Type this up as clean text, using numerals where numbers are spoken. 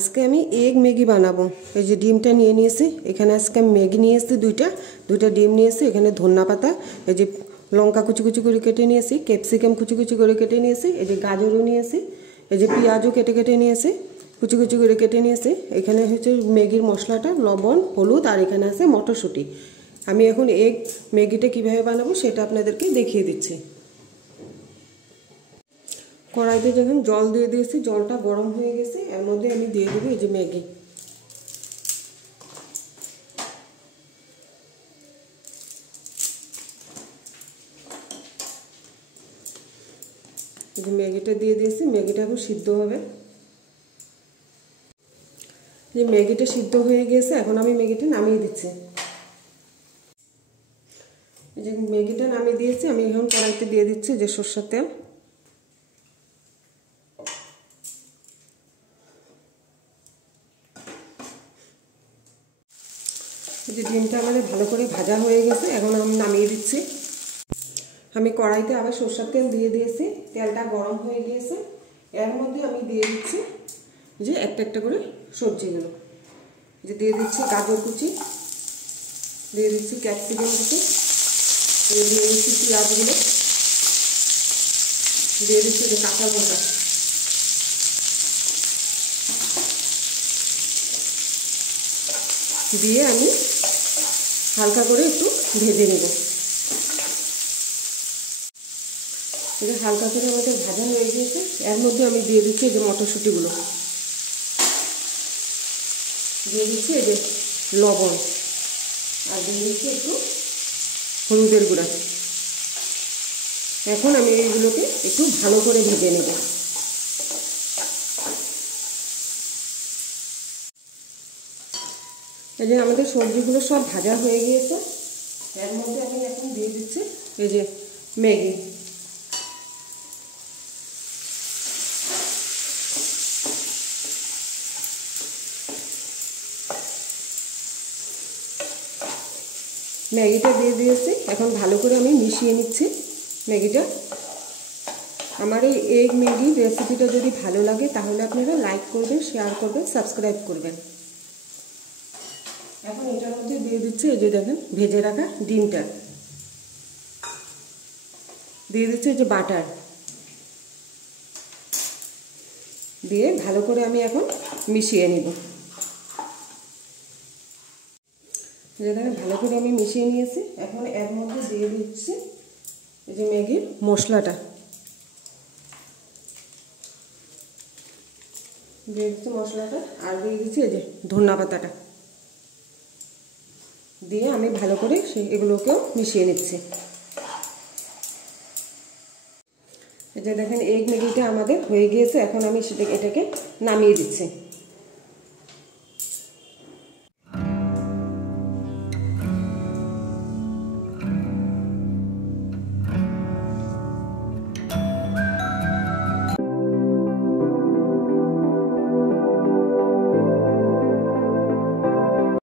আজকে আমি egg Maggi বানাবো। এই যে ডিমটা নিয়ে নিয়েছি, এখানে আজকে আমি ম্যাগি নিয়ে এসেছি দুইটা ডিম নিয়েছি, এখানে ধনিয়া পাতা, এই যে লঙ্কা কুচি কুচি করে কেটে নিয়েছি, ক্যাপসিকাম কুচি কুচি করে কেটে নিয়েছি, এই যে গাজরও নিয়েছি, এই যে পেঁয়াজও কেটে কেটে নিয়েছি, কুচি কুচি করে কেটে নিয়েছি। এখানে হচ্ছে ম্যাগির মশলাটা, লবণ, হলুদ, আর এখানে আছে মটরশুঁটি। আমি এখন এগ ম্যাগিটা কীভাবে বানাবো সেটা আপনাদেরকে দেখিয়ে দিচ্ছি। কড়াইতে যখন জল দিয়ে দিয়েছি, জলটা গরম হয়ে গেছে, এর মধ্যে আমি দিয়ে দেবো এই যে ম্যাগি। এই যে ম্যাগিটা দিয়ে দিয়েছি, ম্যাগিটা এখন সিদ্ধ হবে। যে ম্যাগিটা সিদ্ধ হয়ে গেছে, এখন আমি ম্যাগিটা নামিয়ে দিচ্ছি। এই যে ম্যাগিটা নামিয়ে দিয়েছি, আমি এখন কড়াইতে দিয়ে দিচ্ছি যে সরষের তেল। এই যে ডিমটা আমাদের ভালো করে ভাজা হয়ে গেছে, এখন আমি নামিয়ে দিচ্ছি। আমি কড়াইতে আবার সরষের তেল দিয়ে দিয়েছি, তেলটা গরম হয়ে গিয়েছে। এর মধ্যে আমি দিয়ে দিচ্ছি যে একটা একটা করে সবজিগুলো। যে দিয়ে দিচ্ছি গাজর কুচি, দিয়ে দিচ্ছি ক্যাপসিকাম কুচি, দিয়ে দিচ্ছি পেঁয়াজগুলো, দিয়ে দিচ্ছি যে কাঁচা লঙ্কা, দিয়ে আমি হালকা করে একটু ভেজে নেব। এটা হালকা করে আমাদের ভাজা হয়ে গিয়েছে। এর মধ্যে আমি দিয়ে দিচ্ছি এই যে মটরশুঁটিগুলো, দিয়ে দিচ্ছি এই যে লবণ, আর দিয়ে দিচ্ছি একটু হলুদের গুঁড়া। এখন আমি এইগুলোকে একটু ভালো করে ভেজে নেব। এই যে আমাদের সবজিগুলো সব ভাজা হয়ে গিয়েছে, এর মধ্যে আমি এখন দিয়ে দিচ্ছি এই যে ম্যাগি। ম্যাগিটা দিয়ে দিয়েছি, এখন ভালো করে আমি মিশিয়ে নিচ্ছি ম্যাগিটা। আমার এই এগ ম্যাগি রেসিপিটা যদি ভালো লাগে তাহলে আপনারা লাইক করবেন, শেয়ার করবেন, সাবস্ক্রাইব করবেন। এখন এটার মধ্যে দিয়ে দিচ্ছি এই যে দেখেন ভেজে রাখা ডিমটা, দিয়ে দিচ্ছি এই যে বাটার, দিয়ে ভালো করে আমি এখন মিশিয়ে নিব। যে দেখেন ভালো করে আমি মিশিয়ে নিয়েছি। এখন এর মধ্যে দিয়ে দিচ্ছি এই যে ম্যাগির মশলাটা, দিয়ে দিচ্ছি মশলাটা, আর দিয়ে দিচ্ছি এই যে ধনিয়া পাতাটা, দিয়ে আমি ভালো করে এগুলোকেও মিশিয়ে নিচ্ছি। এই যে দেখেন এগ ম্যাগিটা আমাদের হয়ে গিয়েছে, এখন আমি এটাকে নামিয়ে দিচ্ছি।